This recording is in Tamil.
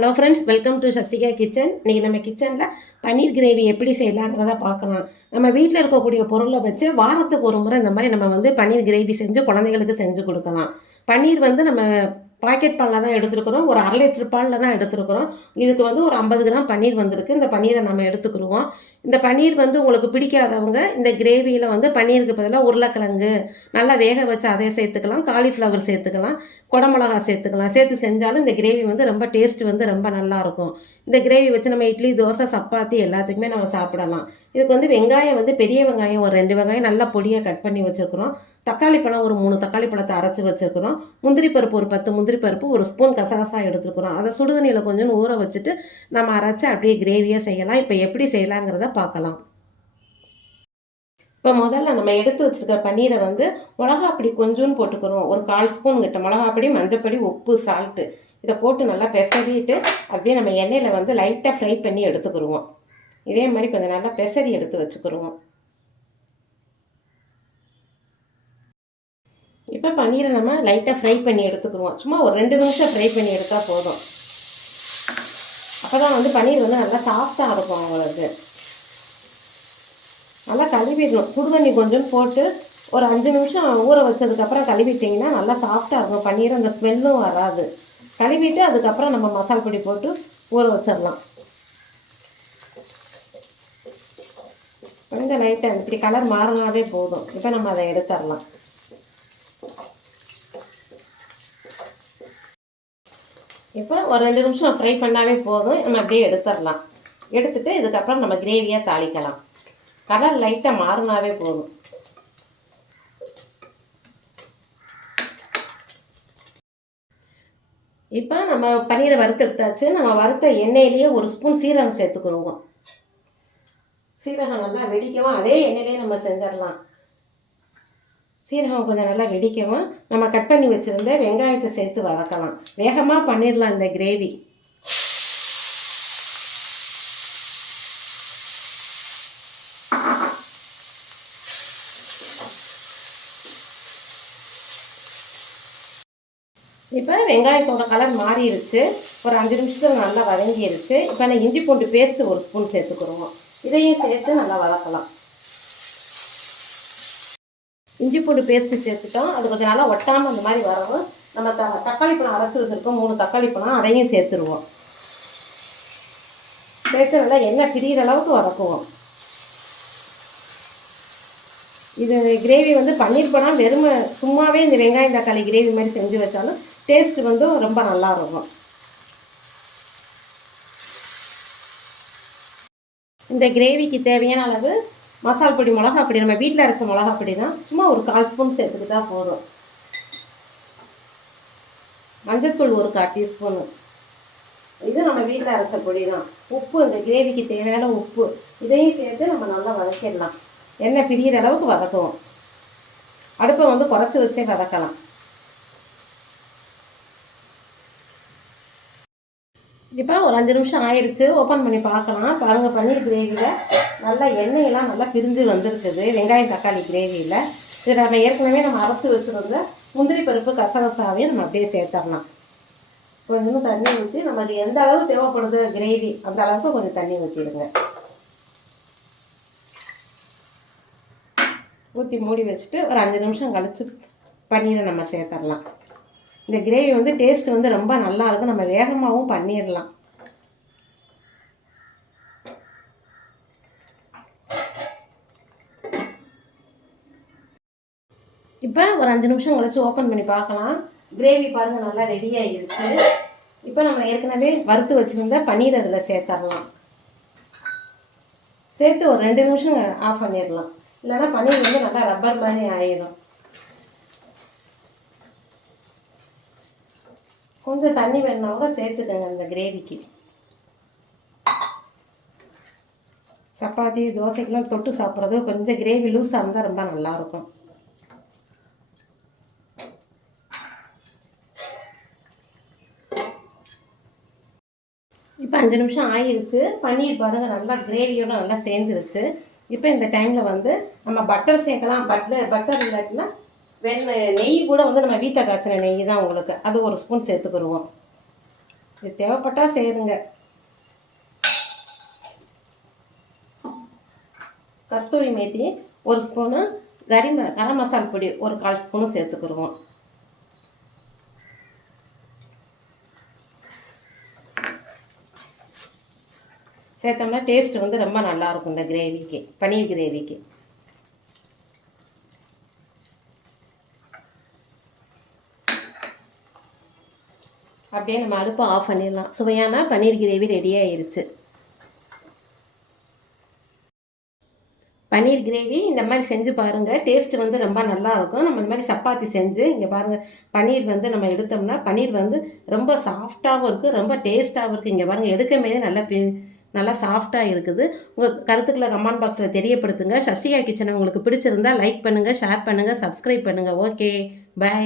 Hello friends welcome to Sasthika kitchen இன்றைக்கி நம்ம கிச்சனில் பன்னீர் கிரேவி எப்படி செய்யலாங்கிறத பார்க்கலாம். நம்ம வீட்டில் இருக்கக்கூடிய பொருளை வச்சு வாரத்துக்கு ஒரு முறை இந்த மாதிரி நம்ம வந்து பன்னீர் கிரேவி செஞ்சு குழந்தைங்களுக்கு செஞ்சு கொடுக்கலாம். பன்னீர் வந்து நம்ம பாக்கெட் பாலில் தான் எடுத்துருக்குறோம். ஒரு அரை லிட்டர் பாலில் தான் எடுத்துருக்குறோம். இதுக்கு வந்து ஒரு ஐம்பது கிராம் பன்னீர் வந்திருக்கு. இந்த பன்னீரை நம்ம எடுத்துக்கிடுவோம். இந்த பன்னீர் வந்து உங்களுக்கு பிடிக்காதவங்க இந்த கிரேவியில் வந்து பன்னீருக்கு பதிலாக உருளைக்கிழங்கு நல்லா வேக வச்சு அதை சேர்த்துக்கலாம். காலிஃப்ளவர் சேர்த்துக்கலாம். குடமிளகா சேர்த்துக்கலாம். சேர்த்து செஞ்சாலும் இந்த கிரேவி வந்து ரொம்ப டேஸ்ட் வந்து ரொம்ப நல்லாயிருக்கும் இந்த கிரேவி வச்சு நம்ம இட்லி தோசை சப்பாத்தி எல்லாத்துக்குமே நம்ம சாப்பிடலாம். இதுக்கு வந்து வெங்காயம் வந்து பெரிய வெங்காயம் ஒரு ரெண்டு வெங்காயம் நல்லா பொடியாக கட் பண்ணி வச்சுருக்குறோம். தக்காளி பழம் ஒரு மூணு தக்காளி பழத்தை அரைச்சி வச்சுருக்குறோம். முந்திரி பருப்பு ஒரு பத்து முந்திரி பருப்பு ஒரு ஸ்பூன் கசகசா எடுத்துருக்குறோம். அதை சுடுதண்ணியில் கொஞ்சம் ஊற வச்சுட்டு நம்ம அரைச்சி அப்படியே கிரேவியாக செய்யலாம். இப்போ எப்படி செய்யலாங்கிறத பார்க்கலாம். இப்போ முதல்ல நம்ம எடுத்து வச்சுருக்க பன்னீரை வந்து மிளகாப்பொடி கொஞ்சோன்னு போட்டுக்கிறோம் ஒரு கால் ஸ்பூன் கிட்ட மிளகாப்பொடி மஞ்சப்பொடி உப்பு சால்ட்டு இதை போட்டு நல்லா பெசரிட்டு அப்படியே நம்ம எண்ணெயில் வந்து லைட்டாக ஃப்ரை பண்ணி எடுத்துக்கிடுவோம். இதே மாதிரி கொஞ்சம் நல்லா பெசரி எடுத்து வச்சுக்கிடுவோம். இப்போ பன்னீரை நம்ம லைட்டாக ஃப்ரை பண்ணி எடுத்துக்கிடுவோம். சும்மா ஒரு ரெண்டு நிமிஷம் ஃப்ரை பண்ணி எடுத்தால் போதும். அப்போ தான் வந்து பன்னீர் வந்து நல்லா சாஃப்டாக இருக்கும் அவங்களுக்கு நல்லா கழுவிடணும். சுடுதண்ணி கொஞ்சம் போட்டு ஒரு அஞ்சு நிமிஷம் ஊற வச்சதுக்கப்புறம் கழுவிட்டிங்கன்னா நல்லா சாஃப்டாக இருக்கும். பன்னீர் அந்த ஸ்மெல்லும் வராது. கழுவிட்டு அதுக்கப்புறம் நம்ம மசால் பொடி போட்டு ஊற வச்சிடலாம். கொஞ்சம் லைட்டாக இப்படி கலர் மாறினாவே போதும். இப்போ நம்ம அதை எடுத்துடலாம். இப்போ ஒரு ரெண்டு நிமிஷம் ஃப்ரை பண்ணாவே போதும். நம்ம அப்படியே எடுத்துடலாம். எடுத்துட்டு இதுக்கப்புறம் நம்ம கிரேவியாக தாளிக்கலாம். கலர் லைட்டாக மாறினாவே போதும். இப்போ நம்ம பன்னீரை வறுத்தெடுத்தாச்சு நம்ம வறுத்த எண்ணெயிலேயே ஒரு ஸ்பூன் சீரகம் சேர்த்துக்கிடுவோம் சீரகம் நல்லா வெடிக்கவும் அதே எண்ணெயிலேயே நம்ம செஞ்சிடலாம். சீரகம் கொஞ்சம் நல்லா வெடிக்கவும் நம்ம கட் பண்ணி வச்சுருந்த வெங்காயத்தை சேர்த்து வதக்கலாம். வேகமாக பண்ணிடலாம் இந்த கிரேவி. இப்போ வெங்காயத்தோட கலர் மாறிடுச்சு ஒரு அஞ்சு நிமிஷத்தில் நல்லா வதங்கிடுச்சு இப்போ நான் இஞ்சி பூண்டு பேஸ்ட்டு ஒரு ஸ்பூன் சேர்த்துக்கிறோம். இதையும் சேர்த்து நல்லா வதக்கலாம். இஞ்சி பூண்டு பேஸ்ட்டு சேர்த்துட்டோம். அது கொஞ்சம் நல்லா ஒட்டாமல் அந்த மாதிரி வரவும் நம்ம த தக்காளி பழம் அரைச்சி வச்சுருக்கோம். மூணு தக்காளி பழம் அதையும் சேர்த்துருவோம். சேர்த்து நல்லா எண்ணெய் பிரிகிற அளவுக்கு வதக்குவோம். இது கிரேவி வந்து பன்னீர் பழம் வெறுமை சும்மாவே இந்த வெங்காயம் தக்காளி கிரேவி மாதிரி செஞ்சு வச்சாலும் டேஸ்ட் வந்து ரொம்ப நல்லா இருக்கும் இந்த கிரேவிக்கு தேவையான அளவு மசால் பொடி மிளகா பொடி நம்ம வீட்டில் அரைச்ச மிளகா பொடி தான் சும்மா ஒரு கால் ஸ்பூன் சேர்த்துக்கிட்டா போதும். மஞ்சத்தூள் ஒரு கால் டீஸ்பூனு. இது நம்ம வீட்டில் அரைச்ச பொடி தான். உப்பு இந்த கிரேவிக்கு தேவையான உப்பு. இதையும் சேர்த்து நம்ம நல்லா வதக்கிடலாம். எண்ணெய் பிரியிற அளவுக்கு வதக்குவோம். அடுப்பை வந்து குறைச்சி வச்சே வதக்கலாம். இப்போ ஒரு அஞ்சு நிமிஷம் ஆயிடுச்சு ஓப்பன் பண்ணி பார்க்கலாம். பாருங்கள் பன்னீர் கிரேவியில் நல்லா எண்ணெயெல்லாம் நல்லா பிரிஞ்சு வந்திருக்குது. வெங்காயம் தக்காளி கிரேவியில். இது நம்ம ஏற்கனவே நம்ம அரைச்சி வச்சுருந்த முந்திரி பருப்பு கசகசாவையும் நம்ம அப்படியே சேர்த்துடலாம். கொஞ்சம் தண்ணி ஊற்றி நமக்கு எந்த அளவு தேவைப்படுது கிரேவி அந்த அளவுக்கு கொஞ்சம் தண்ணி ஊற்றிடுங்க ஊற்றி மூடி வச்சுட்டு ஒரு அஞ்சு நிமிஷம் கழித்து பன்னீரை நம்ம சேர்த்துடலாம். இந்த கிரேவி வந்து டேஸ்ட் வந்து ரொம்ப நல்லா இருக்கும். நம்ம வேகமாகவும் பண்ணிடலாம் இப்போ ஒரு அஞ்சு நிமிஷம் கழிச்சு ஓப்பன் பண்ணி பார்க்கலாம். கிரேவி பாருங்கள் நல்லா ரெடி ஆகிருச்சு. இப்போ நம்ம ஏற்கனவே வறுத்து வச்சுருந்த பன்னீர் அதில் சேர்த்துடலாம் சேர்த்து ஒரு ரெண்டு நிமிஷம் ஆஃப் பண்ணிடலாம் இல்லைன்னா பன்னீர் வந்து நல்லா ரப்பர் மாதிரி ஆயிடும். கொஞ்சம் தண்ணி வேணுனா கூட சேர்த்துக்கங்க இந்த கிரேவிக்கு சப்பாத்தி தோசைக்கெலாம் தொட்டு சாப்பிட்றது கொஞ்சம் கிரேவி லூஸாக இருந்தால் ரொம்ப நல்லாயிருக்கும். இப்போ அஞ்சு நிமிஷம் ஆயிடுச்சு பன்னீர் பாருங்கள் நல்லா கிரேவியோட நல்லா சேர்ந்துருச்சு. இப்போ இந்த டைமில் வந்து நம்ம பட்டர் சேர்க்கலாம். பட்டர் பட்டர் இல்லாட்டினா வெண் நெய் கூட வந்து நம்ம வீட்டில் காய்ச்சின நெய் தான் உங்களுக்கு. அது ஒரு ஸ்பூன் சேர்த்துக்கிடுவோம். இது தேவைப்பட்டால் சேருங்க கஸ்தூரி மேத்தி ஒரு ஸ்பூனு கரிம கரம் மசால் பொடி ஒரு கால் ஸ்பூனும் சேர்த்துக்கிடுவோம். சேர்த்தோம்னா டேஸ்ட் வந்து ரொம்ப நல்லாயிருக்கும் இந்த கிரேவிக்கு பன்னீர் கிரேவிக்கு அப்படியே நம்ம அடுப்பை ஆஃப் பண்ணிடலாம். சுவையான பன்னீர் கிரேவி ரெடி ஆயிருச்சு. பன்னீர் கிரேவி இந்த மாதிரி செஞ்சு பாருங்கள் டேஸ்ட் வந்து ரொம்ப நல்லாயிருக்கும் நம்ம இந்த மாதிரி சப்பாத்தி செஞ்சு இங்கே பாருங்கள் பன்னீர் வந்து நம்ம எடுத்தோம்னா பன்னீர் வந்து ரொம்ப சாஃப்டாகவும் இருக்குது ரொம்ப டேஸ்ட்டாகவும் இருக்குது இங்கே பாருங்கள் எடுக்கும்போதே நல்லா பி நல்லா சாஃப்டாக இருக்குது. உங்கள் கருத்துக்களை கமெண்ட் பாக்ஸில் தெரியப்படுத்துங்க. சஷ்டிகா கிச்சனை உங்களுக்கு பிடிச்சிருந்தா லைக் பண்ணுங்கள் ஷேர் பண்ணுங்கள் சப்ஸ்கிரைப் பண்ணுங்கள் ஓகே பை